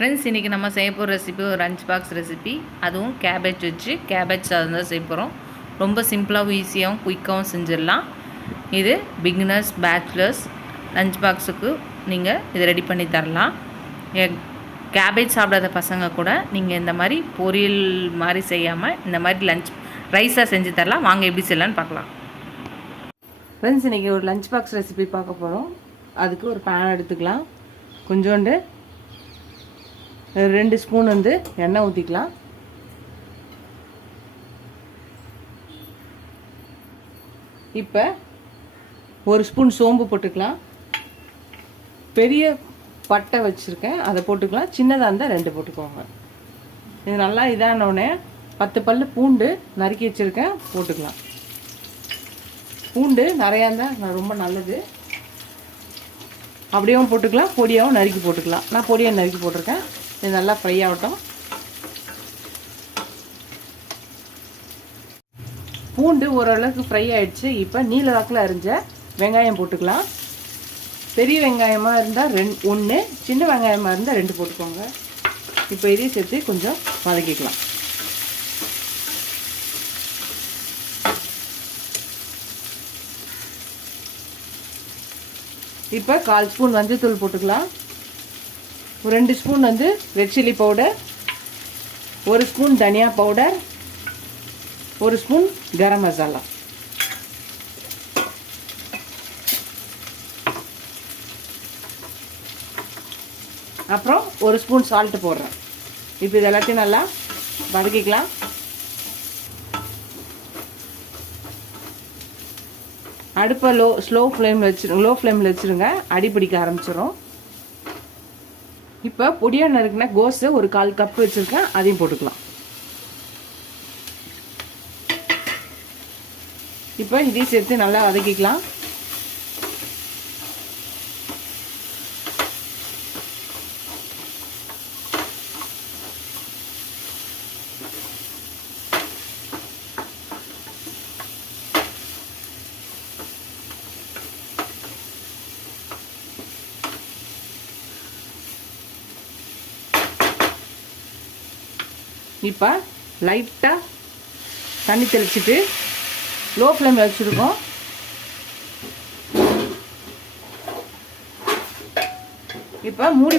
Friends, இன்றைக்கி நம்ம செய்ய போகிற ரெசிபி ஒரு லஞ்ச் பாக்ஸ் ரெசிபி. அதுவும் கேபேஜ் வச்சு கேபேஜ் சாதம் தான் செய்ய போகிறோம். ரொம்ப சிம்பிளாகவும் ஈஸியாகவும் குயிக்காகவும் செஞ்சிடலாம். இது பிகினர்ஸ், பேச்சுலர்ஸ் லஞ்ச் பாக்ஸுக்கு நீங்கள் இதை ரெடி பண்ணி தரலாம். கேபேஜ் சாப்பிடாத பசங்க கூட நீங்கள் இந்த மாதிரி பொரியல் மாதிரி செய்யாமல் இந்த மாதிரி லஞ்ச் ரைஸாக செஞ்சு தரலாம். வாங்க எப்படி செய்யலான்னு பார்க்கலாம். ஃப்ரெண்ட்ஸ், இன்றைக்கி ஒரு லஞ்ச் பாக்ஸ் ரெசிபி பார்க்க போகிறோம். அதுக்கு ஒரு பேன் எடுத்துக்கலாம். கொஞ்சோண்டு 2 ஸ்பூன் எண்ணெய் ஊற்றிக்கலாம். இப்போ 1 ஸ்பூன் சோம்பு போட்டுக்கலாம். பெரிய பட்டை வச்சுருக்கேன், அதை போட்டுக்கலாம். சின்னதாக இருந்தால் 2 போட்டுக்கோங்க. இது நல்லா இதானோடனே 10 பல்லு பூண்டு நறுக்கி வச்சுருக்கேன், போட்டுக்கலாம். பூண்டு நிறையா இருந்தால் ரொம்ப நல்லது. அப்படியும் போட்டுக்கலாம், பொடியாகவும் நறுக்கி போட்டுக்கலாம். நான் பொடியாக நறுக்கி போட்டிருக்கேன். இது நல்லா ஃப்ரை ஆகட்டும். பூண்டு ஓரளவுக்கு ஃப்ரை ஆகிடுச்சு. இப்போ நீல வாக்கில் அரிஞ்ச வெங்காயம் போட்டுக்கலாம். பெரிய வெங்காயமாக இருந்தால் 1, சின்ன வெங்காயமாக இருந்தால் 2 போட்டுக்கோங்க. இப்போ இதையும் சேர்த்து கொஞ்சம் வதக்கிக்கலாம். இப்போ 1/4 ஸ்பூன் மஞ்சள்தூள் போட்டுக்கலாம். 2 spoon red chilli powder, 1 spoon தனியா பவுடர், 1 ஸ்பூன் கரம் மசாலா, அப்புறம் 1 ஸ்பூன் சால்ட் போடுறேன். இப்போ இது எல்லாத்தையும் நல்லா வதக்கிக்கலாம். அடுப்பை லோ ஃப்ளேமில் வச்சுருங்க, அடிப்பிடிக்க ஆரம்பிச்சிடும். இப்போ பொடியாக நறுக்குனா கோஸை ஒரு 1/4 கப் வச்சுருக்கேன், அதையும் போட்டுக்கலாம். இப்போ இதையும் சேர்த்து நல்லா வதக்கிக்கலாம். இப்போ லைட்டாக தண்ணி தெளிச்சிட்டு லோ ஃப்ளேமில் வச்சுருக்கோம். இப்போ மூடி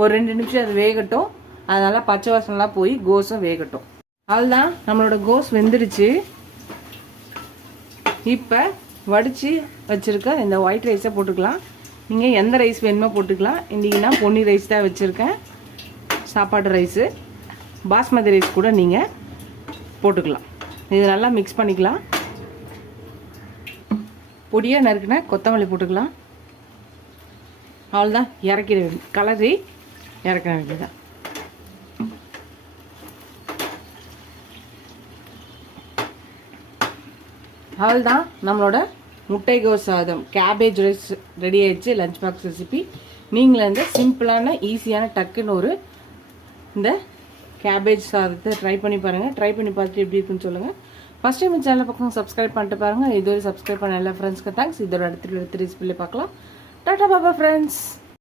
ஒரு 2 நிமிஷம் அது வேகட்டும். அதனால் பச்சை வாசனைலாம் போய் கோஸும் வேகட்டும். அதுதான் நம்மளோட கோஸ் வெந்துடுச்சு. இப்போ வடித்து வச்சுருக்க இந்த ஒயிட் ரைஸை போட்டுக்கலாம். நீங்கள் எந்த ரைஸ் வேணுமோ போட்டுக்கலாம். இன்றைக்கி நான் பொன்னி ரைஸ் தான் வச்சுருக்கேன், சாப்பாடு ரைஸு. பாஸ்மதி ரைஸ் கூட நீங்கள் போட்டுக்கலாம். இது நல்லா மிக்ஸ் பண்ணிக்கலாம். பொடியாக நறுக்குனா கொத்தமல்லி போட்டுக்கலாம். அவ்வளோதான், இறக்கிட வேண்டியது. கலரி இறக்க வேண்டியதுதான். அவ்வளோதான், நம்மளோட முட்டைகோஸ் சாதம் கேபேஜ் ரைஸ் ரெடி ஆயிடுச்சு. Lunch box recipe. நீங்களே சிம்பிளான ஈஸியான டக்குன்னு இந்த கேபேஜ் சாதத்தை ட்ரை பண்ணி பாருங்கள். ட்ரை பண்ணி பார்த்துட்டு எப்படி இருக்குன்னு சொல்லுங்கள். ஃபஸ்ட் டைம் சேனல் பக்கம் சப்ஸ்கிரைப் பண்ணிட்டு பாருங்கள். இதுவரை சப்ஸ்கிரைப் பண்ண எல்லா ஃப்ரெண்ட்ஸ்க்கு தேங்க்ஸ். இதோட அடுத்த ரெசிபியில் பார்க்கலாம். டாடா பாபா ஃப்ரெண்ட்ஸ்.